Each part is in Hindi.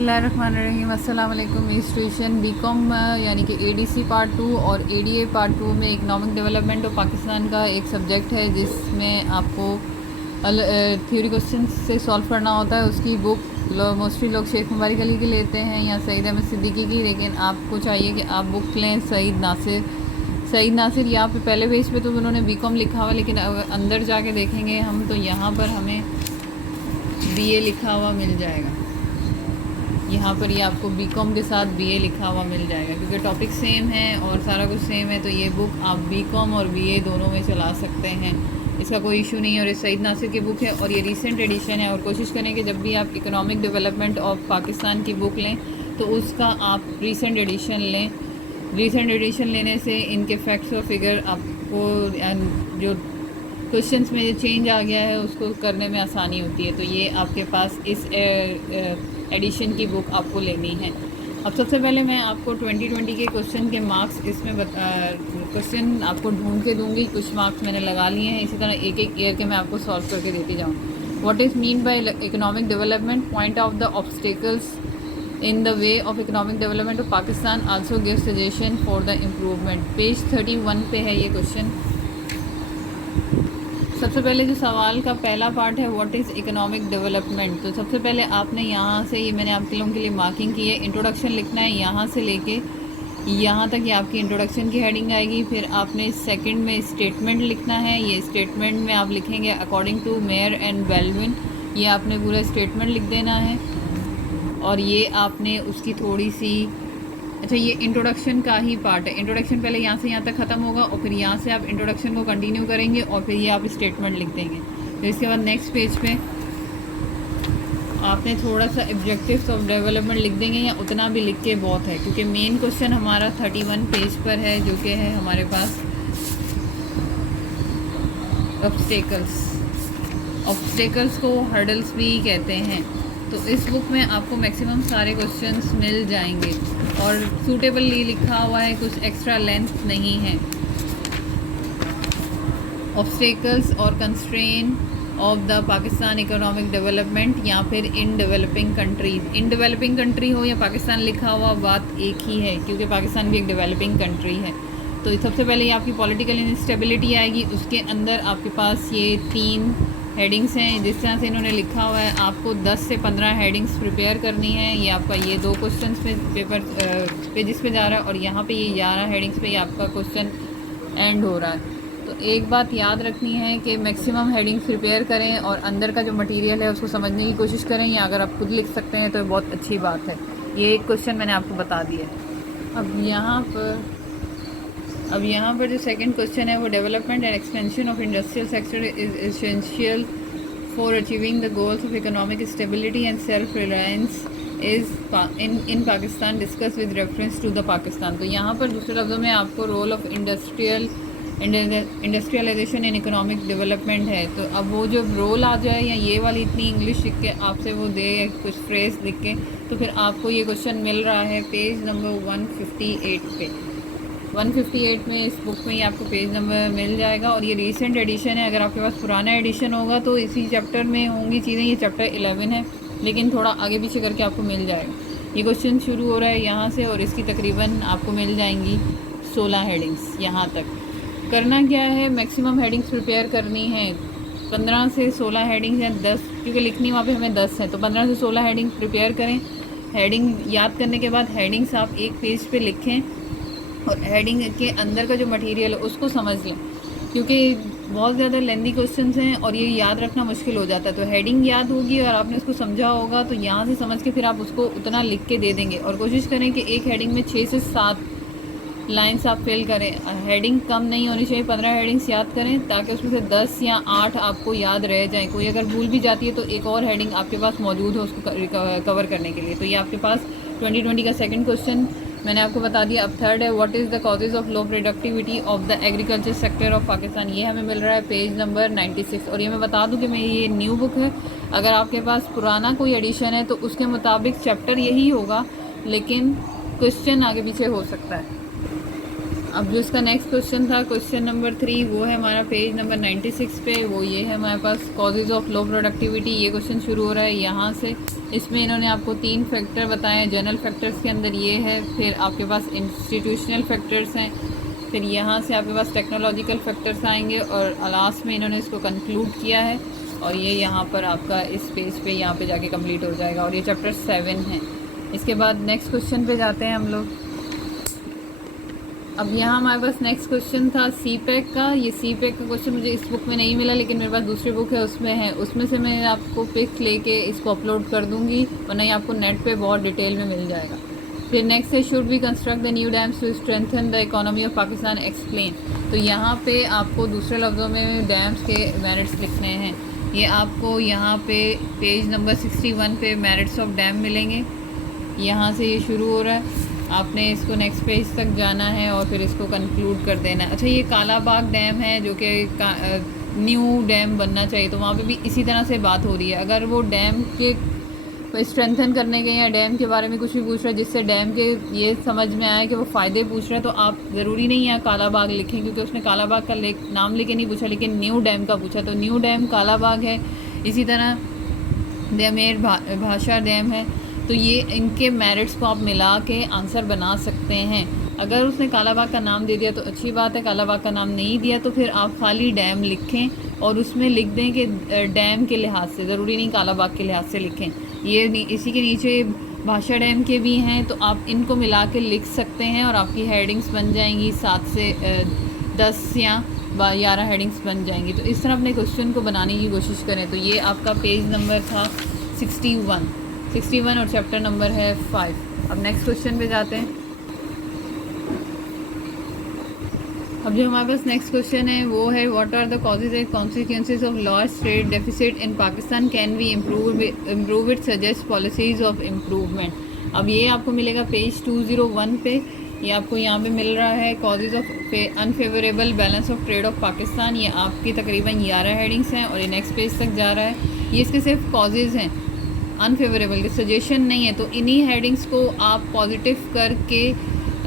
बिस्मिल्लाहिर्रहमानिर्रहीम। अस्सलाम वालेकुम। ट्यूशन बीकॉम यानी कि एडीसी पार्ट 2 और एडीए पार्ट 2 में इकनॉमिक डेवलपमेंट ऑफ पाकिस्तान का एक सब्जेक्ट है जिसमें आपको थ्योरी क्वेश्चन से सॉल्व करना होता है। उसकी बुक मोस्टली लोग शेख मुबारक अली की लेते हैं या सईद अहमद सिद्दीकी की, लेकिन आपको चाहिए कि आप बुक लें सईद नासिर। यहाँ पे पहले पेज पे तो उन्होंने बीकॉम लिखा हुआ, लेकिन अंदर जाके देखेंगे हम तो यहाँ पर हमें बीए लिखा हुआ मिल जाएगा। यहाँ पर ये आपको बीकॉम के साथ बीए लिखा हुआ मिल जाएगा, क्योंकि टॉपिक सेम है और सारा कुछ सेम है। तो ये बुक आप बीकॉम और बीए दोनों में चला सकते हैं, इसका कोई इशू नहीं है। और ये सईद नासिर की बुक है और ये रीसेंट एडिशन है। और कोशिश करें कि जब भी आप इकोनॉमिक डेवलपमेंट ऑफ पाकिस्तान की बुक लें तो उसका आप रीसेंट एडिशन लें। रीसेंट एडिशन लेने से इनके फैक्ट्स और फिगर आपको जो क्वेश्चंस में चेंज आ गया है उसको करने में आसानी होती है। तो ये आपके पास इस एडिशन की बुक आपको लेनी है। अब सबसे पहले मैं आपको 2020 के क्वेश्चन के मार्क्स इसमें क्वेश्चन आपको ढूंढ के दूंगी। कुछ मार्क्स मैंने लगा लिए हैं, इसी तरह एक एक ईयर के मैं आपको सॉल्व करके देती जाऊँ। What is mean by economic development, point out the obstacles in the way of economic development of Pakistan, also give suggestion for the improvement। Page 31 पे है ये क्वेश्चन। सबसे पहले जो सवाल का पहला पार्ट है व्हाट इज़ इकोनॉमिक डेवलपमेंट, तो सबसे पहले आपने यहाँ से, ये मैंने आप लोगों के लिए मार्किंग की है, इंट्रोडक्शन लिखना है। यहाँ से लेके यहाँ तक ये आपकी इंट्रोडक्शन की हेडिंग आएगी। फिर आपने सेकंड में स्टेटमेंट लिखना है। ये स्टेटमेंट में आप लिखेंगे अकॉर्डिंग टू मेयर एंड बेल्विन, ये आपने पूरा स्टेटमेंट लिख देना है। और ये आपने उसकी थोड़ी सी, अच्छा ये इंट्रोडक्शन का ही पार्ट है। इंट्रोडक्शन पहले यहाँ से यहाँ तक ख़त्म होगा और फिर यहाँ से आप इंट्रोडक्शन को कंटिन्यू करेंगे और फिर ये आप स्टेटमेंट लिख देंगे। फिर इसके बाद नेक्स्ट पेज पे आपने थोड़ा सा ऑब्जेक्टिव्स ऑफ डेवलपमेंट लिख देंगे, या उतना भी लिख के बहुत है, क्योंकि मेन क्वेश्चन हमारा 31 पेज पर है जो कि है हमारे पास ऑब्स्टेकल्स को हर्डल्स भी कहते हैं। तो इस बुक में आपको मैक्सिमम सारे क्वेश्चंस मिल जाएंगे और सूटेबली लिखा हुआ है, कुछ एक्स्ट्रा लेंथ नहीं है। ऑब्स्टेकल्स और constraint of the Pakistan economic development, या फिर in developing countries. In developing country हो या पाकिस्तान लिखा हुआ बात एक ही है, क्योंकि पाकिस्तान भी एक डेवलपिंग कंट्री है। तो सबसे पहले ये आपकी पॉलिटिकल इंस्टेबिलिटी आएगी। उसके अंदर आपके पास ये 3 हेडिंग्स हैं। जिस तरह से इन्होंने लिखा हुआ है आपको 10 से 15 हेडिंग्स प्रिपेयर करनी है। ये आपका ये 2 क्वेश्चन पे पेपर पेजिस पे जा रहा है और यहाँ पे ये 11 हेडिंग्स पे ये आपका क्वेश्चन एंड हो रहा है। तो एक बात याद रखनी है कि मैक्सिमम हेडिंग्स प्रिपेयर करें और अंदर का जो मटेरियल है उसको समझने की कोशिश करें, या अगर आप खुद लिख सकते हैं तो बहुत अच्छी बात है। ये एक क्वेश्चन मैंने आपको बता दिया। अब यहाँ पर जो सेकंड क्वेश्चन है वो development and expansion of industrial sector is essential for achieving the goals of economic stability and self reliance is in Pakistan discuss with reference to the Pakistan. तो यहाँ पर दूसरे लफ्ज़ों में आपको role of industrialization in economic development है। तो अब वो जो रोल आ जाए या ये वाली इतनी इंग्लिश लिख के आपसे वो दे कुछ फ्रेज लिख के, तो फिर आपको ये क्वेश्चन मिल रहा है पेज नंबर 158 पे। 158 में इस बुक में ही आपको पेज नंबर मिल जाएगा। और ये रीसेंट एडिशन है। अगर आपके पास पुराना एडिशन होगा तो इसी चैप्टर में होंगी चीज़ें। ये चैप्टर 11 है, लेकिन थोड़ा आगे पीछे करके आपको मिल जाएगा। ये क्वेश्चन शुरू हो रहा है यहाँ से और इसकी तकरीबन आपको मिल जाएंगी 16 हेडिंग्स। यहाँ तक करना क्या है, मैक्सिमम हेडिंग्स प्रिपेयर करनी है। 15 से 16 हेडिंग्स या 10, क्योंकि लिखनी वहाँ पे हमें 10 है, तो 15 से 16 हेडिंग प्रिपेयर करें। हेडिंग याद करने के बाद हेडिंग्स आप एक पेज पे लिखें और हेडिंग के अंदर का जो मटेरियल है उसको समझ लें, क्योंकि बहुत ज़्यादा लेंदी क्वेश्चंस हैं और ये याद रखना मुश्किल हो जाता है। तो हेडिंग याद होगी और आपने उसको समझा होगा तो यहाँ से समझ के फिर आप उसको उतना लिख के दे देंगे। और कोशिश करें कि एक हेडिंग में 6 से 7 लाइन्स आप फिल करें। हेडिंग कम नहीं होनी चाहिए, 15 हेडिंग्स याद करें ताकि उसमें से 10 या 8 आपको याद रह जाए। कोई अगर भूल भी जाती है तो एक और हेडिंग आपके पास मौजूद हो उसको कवर करने के लिए। तो ये आपके पास 2020 का सेकंड क्वेश्चन मैंने आपको बता दिया। अब थर्ड है what is the causes of low productivity of the agriculture sector of Pakistan. ये हमें मिल रहा है पेज नंबर 96। और ये मैं बता दूं कि मेरी ये न्यू बुक है। अगर आपके पास पुराना कोई एडिशन है तो उसके मुताबिक चैप्टर यही होगा, लेकिन क्वेश्चन आगे पीछे हो सकता है। अब जो इसका नेक्स्ट क्वेश्चन था, क्वेश्चन नंबर 3, वो है हमारा पेज नंबर 96 पे। वो ये है हमारे पास कॉजेज़ ऑफ लो प्रोडक्टिविटी। ये क्वेश्चन शुरू हो रहा है यहाँ से। इसमें इन्होंने आपको 3 फैक्टर बताए हैं। जनरल फैक्टर्स के अंदर ये है, फिर आपके पास इंस्टीट्यूशनल फैक्टर्स हैं, फिर यहाँ से आपके पास टेक्नोलॉजिकल फैक्टर्स आएंगे और लास्ट में इन्होंने इसको कंक्लूड किया है। और ये यहाँ पर आपका इस पेज पे यहाँ पे जाके कंप्लीट हो जाएगा और ये चैप्टर 7 है। इसके बाद नेक्स्ट क्वेश्चन पे जाते हैं हम लोग। अब यहाँ हमारे पास नेक्स्ट क्वेश्चन था CPEC का। ये CPEC का क्वेश्चन मुझे इस बुक में नहीं मिला, लेकिन मेरे पास दूसरी बुक है, उसमें है। उसमें से मैं आपको पिक लेके इसको अपलोड कर दूँगी, वरना ये आपको नेट पे बहुत डिटेल में मिल जाएगा। फिर नेक्स्ट है should we construct the new dams to strengthen the economy of Pakistan explain. तो यहाँ पे आपको दूसरे लफ्ज़ों में डैम्स के मेरिट्स लिखने हैं। ये आपको यहाँ पे पेज नंबर 61 पे मेरिट्स ऑफ डैम मिलेंगे। यहाँ से ये शुरू हो रहा है, आपने इसको नेक्स्ट पेज तक जाना है और फिर इसको कंक्लूड कर देना है। अच्छा, ये कालाबाग डैम है जो कि न्यू डैम बनना चाहिए, तो वहाँ पे भी इसी तरह से बात हो रही है। अगर वो डैम के स्ट्रेंथन करने के या डैम के बारे में कुछ भी पूछ रहा है जिससे डैम के ये समझ में आए कि वो फ़ायदे पूछ रहे हैं, तो आप ज़रूरी नहीं यहाँ कालाबाग लिखें, क्योंकि उसने कालाबाग का नाम लेके नहीं पूछा, लेकिन न्यू डैम का पूछा। तो न्यू डैम कालाबाग है। इसी तरह दमेर भाषा डैम है। तो ये इनके मेरिट्स को आप मिला के आंसर बना सकते हैं। अगर उसने कालाबाग का नाम दे दिया तो अच्छी बात है, कालाबाग का नाम नहीं दिया तो फिर आप खाली डैम लिखें और उसमें लिख दें कि डैम के लिहाज से, ज़रूरी नहीं कालाबाग के लिहाज से लिखें। ये इसी के नीचे भाषा डैम के भी हैं, तो आप इनको मिला के लिख सकते हैं और आपकी हेडिंग्स बन जाएंगी 7 से 10 या 11 हेडिंग्स बन जाएंगी। तो इस तरह अपने क्वेश्चन को बनाने की कोशिश करें। तो ये आपका पेज नंबर था 61 और चैप्टर नंबर है 5। अब नेक्स्ट क्वेश्चन पे जाते हैं। अब जो हमारे पास नेक्स्ट क्वेश्चन है वो है what are the causes and consequences of large trade deficit in Pakistan, can we improve it, suggest policies of improvement. अब ये आपको मिलेगा पेज 201 पे। ये आपको यहाँ पे मिल रहा है causes of unfavourable balance of trade off Pakistan. ये आपकी तकरीबन 11 हेडिंग्स हैं और ये नेक्स्ट पेज तक जा रहा है। ये इसके सिर्फ कॉजेज़ हैं, अनफेवरेबल के सजेशन नहीं है। तो इन्हीं हेडिंग्स को आप पॉजिटिव करके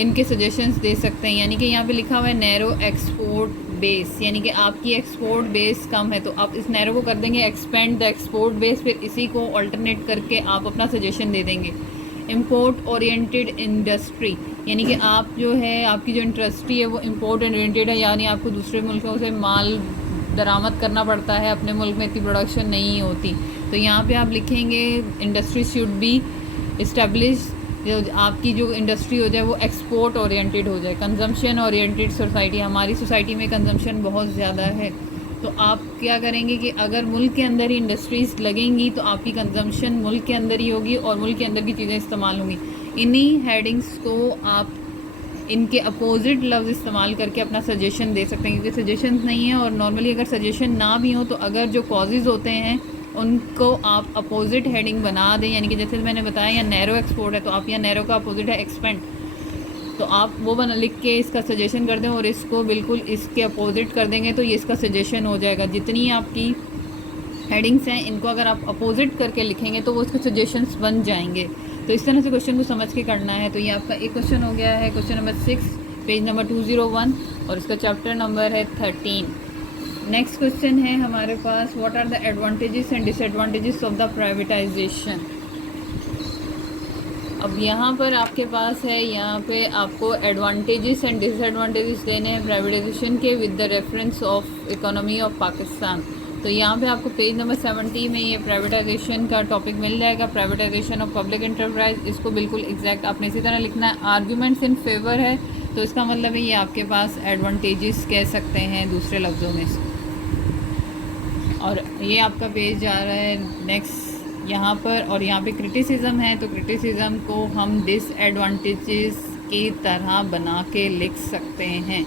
इनके सजेशंस दे सकते हैं। यानी कि यहाँ पे लिखा हुआ है नैरो एक्सपोर्ट बेस, यानी कि आपकी एक्सपोर्ट बेस कम है, तो आप इस नैरो को कर देंगे एक्सपेंड द एक्सपोर्ट बेस, फिर इसी को अल्टरनेट करके आप अपना सजेशन दे देंगे। इम्पोर्ट ओरिएंटेड इंडस्ट्री, यानी कि आप जो है आपकी जो इंडस्ट्री है वो इम्पोर्ट ओरिएंटेड है, यानी आपको दूसरे मुल्कों से माल दरामद करना पड़ता है, अपने मुल्क में इतनी प्रोडक्शन नहीं होती। तो यहाँ पे आप लिखेंगे इंडस्ट्री शुड बी इस्टेब्लिश, जो आपकी जो इंडस्ट्री हो जाए वो एक्सपोर्ट ओरिएंटेड हो जाए, कंजम्पशन ओरिएंटेड सोसाइटी। हमारी सोसाइटी में कंजम्पशन बहुत ज़्यादा है, तो आप क्या करेंगे कि अगर मुल्क के अंदर ही इंडस्ट्रीज़ लगेंगी तो आपकी कंजम्पशन मुल्क के अंदर ही होगी और मुल्क के अंदर की चीज़ें इस्तेमाल होंगी। इन्हीं हेडिंग्स को आप इनके अपोजिट लफ्ज़ इस्तेमाल करके अपना सजेशन दे सकते हैं, क्योंकि सजेशन नहीं है। और नॉर्मली अगर सजेशन ना भी हो तो अगर जो कॉजेज़ होते हैं उनको आप अपोजिट हेडिंग बना दें, यानी कि जैसे मैंने बताया यहाँ नैरो एक्सपोर्ट है तो आप यहाँ नैरो का अपोजिट है एक्सपेंड, तो आप वो बना लिख के इसका सजेशन कर दें और इसको बिल्कुल इसके अपोजिट कर देंगे तो ये इसका सजेशन हो जाएगा। जितनी आपकी हेडिंग्स हैं इनको अगर आप अपोजिट करके लिखेंगे तो वो उसके सजेशंस बन जाएंगे। तो इस तरह से क्वेश्चन को समझ के करना है। तो ये आपका एक क्वेश्चन हो गया है, क्वेश्चन नंबर 6, पेज नंबर 201 और इसका चैप्टर नंबर है 13। नेक्स्ट क्वेश्चन है हमारे पास what are the advantages and disadvantages of the privatisation. अब यहाँ पर आपके पास है, यहाँ पे आपको एडवांटेजेस एंड डिसएडवांटेजेस देने हैं प्राइवेटाइजेशन के with the reference of economy of Pakistan. तो यहाँ पे आपको पेज नंबर 70 में ये प्राइवेटाइजेशन का टॉपिक मिल जाएगा, प्राइवेटाइजेशन ऑफ पब्लिक एंटरप्राइज। इसको बिल्कुल एग्जैक्ट आपने इसी तरह लिखना है। आर्ग्यूमेंट्स इन फेवर है तो इसका मतलब है ये आपके पास एडवांटेजेस कह सकते हैं दूसरे लफ्ज़ों में। और ये आपका पेज जा रहा है नेक्स्ट यहाँ पर, और यहाँ पे क्रिटिसिज्म है तो क्रिटिसिज्म को हम डिसएडवांटेजेस की तरह बना के लिख सकते हैं।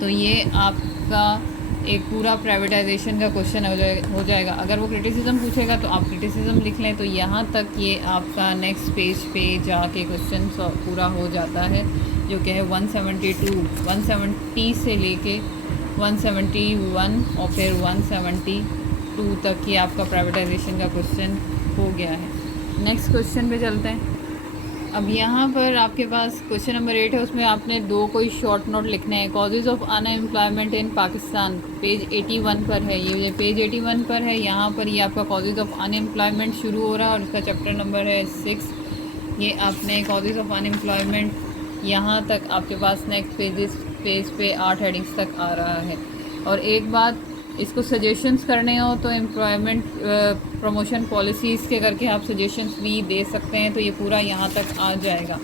तो ये आपका एक पूरा प्राइवेटाइजेशन का क्वेश्चन हो जाएगा। अगर वो क्रिटिसिज्म पूछेगा तो आप क्रिटिसिज्म लिख लें। तो यहाँ तक ये आपका नेक्स्ट पेज पे जाके क्वेश्चन पूरा हो जाता है, जो कि है 170 से लेके 171 और फिर 172 तक ये आपका प्राइवेटाइजेशन का क्वेश्चन हो गया है। नेक्स्ट क्वेश्चन पे चलते हैं। अब यहाँ पर आपके पास क्वेश्चन नंबर 8 है, उसमें आपने दो कोई शॉर्ट नोट लिखने हैं। Causes of unemployment in Pakistan, page 81 पर है। ये पेज 81 पर है। यहाँ पर ये आपका कॉजेज़ ऑफ अनएम्प्लॉयमेंट शुरू हो रहा है और इसका चैप्टर नंबर है 6। ये आपने कॉजेज़ ऑफ अनएम्प्लॉयमेंट यहाँ तक आपके पास नेक्स्ट पेज पे 8 हेडिंग्स तक आ रहा है। और एक बात, इसको सजेशंस करने हो तो एम्प्लॉयमेंट प्रमोशन पॉलिसीज़ के करके आप सजेशंस भी दे सकते हैं, तो ये पूरा यहाँ तक आ जाएगा।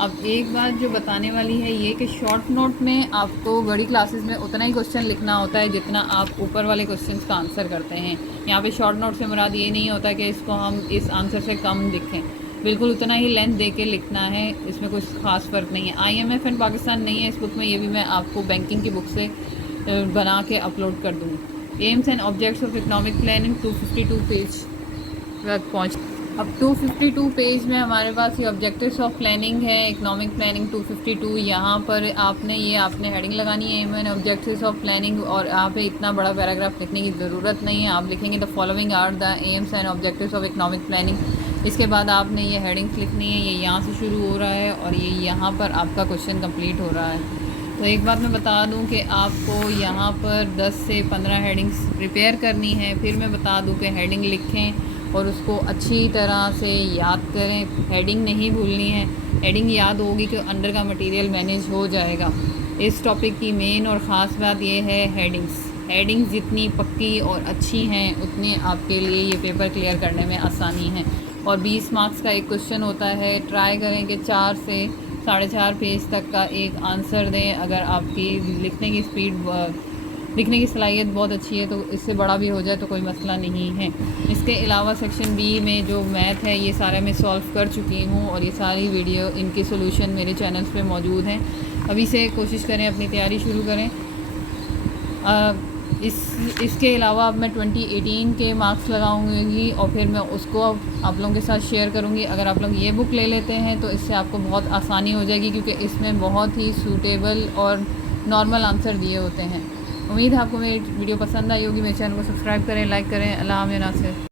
अब एक बात जो बताने वाली है ये कि शॉर्ट नोट में आपको बड़ी क्लासेस में उतना ही क्वेश्चन लिखना होता है जितना आप ऊपर वाले क्वेश्चंस का आंसर करते हैं। यहाँ पे शॉर्ट नोट से मुराद ये नहीं होता कि इसको हम इस आंसर से कम लिखें, बिल्कुल उतना ही लेंथ दे के लिखना है, इसमें कुछ ख़ास फ़र्क नहीं है। IMF एंड पाकिस्तान नहीं है इस बुक में, ये भी मैं आपको बैंकिंग की बुक से बना के अपलोड कर दूँगी। Aims and objects of economic planning 252 page तक पहुँच। अब 252 पेज में हमारे पास ये ऑब्जेक्टिव्स ऑफ प्लानिंग है, इकनॉमिक प्लानिंग 252। यहाँ पर आपने हेडिंग लगानी है aim and objectives of planning, और यहाँ पे इतना बड़ा पैराग्राफ लिखने की ज़रूरत नहीं है। आप लिखेंगे the following are the aims and objectives of economic planning. इसके बाद आपने ये हेडिंग्स लिखनी है, ये यहाँ से शुरू हो रहा है और ये यहाँ पर आपका क्वेश्चन कंप्लीट हो रहा है। तो एक बात मैं बता दूं कि आपको यहाँ पर 10 से 15 हेडिंग्स प्रिपेयर करनी है। फिर मैं बता दूं कि हेडिंग लिखें और उसको अच्छी तरह से याद करें। हेडिंग नहीं भूलनी है, हेडिंग याद होगी कि अंडर का मटेरियल मैनेज हो जाएगा। इस टॉपिक की मेन और ख़ास बात ये है हेडिंग्स जितनी पक्की और अच्छी हैं उतने आपके लिए ये पेपर क्लियर करने में आसानी है। और 20 मार्क्स का एक क्वेश्चन होता है। ट्राई करें कि 4 से 4.5 पेज तक का एक आंसर दें। अगर आपकी लिखने की स्पीड, लिखने की सलाहियत बहुत अच्छी है तो इससे बड़ा भी हो जाए तो कोई मसला नहीं है। इसके अलावा सेक्शन बी में जो मैथ है ये सारा मैं सॉल्व कर चुकी हूँ और ये सारी वीडियो, इनके सॉल्यूशन मेरे चैनल्स पे मौजूद हैं। अभी से कोशिश करें, अपनी तैयारी शुरू करें। इसके अलावा अब मैं 2018 के मार्क्स लगाऊंगी और फिर मैं उसको आप लोगों के साथ शेयर करूंगी। अगर आप लोग ये बुक ले लेते हैं तो इससे आपको बहुत आसानी हो जाएगी, क्योंकि इसमें बहुत ही सूटेबल और नॉर्मल आंसर दिए होते हैं। उम्मीद है आपको मेरी वीडियो पसंद आई होगी। मेरे चैनल को सब्सक्राइब करें, लाइक करें। अल्लाह हाफ़िज़।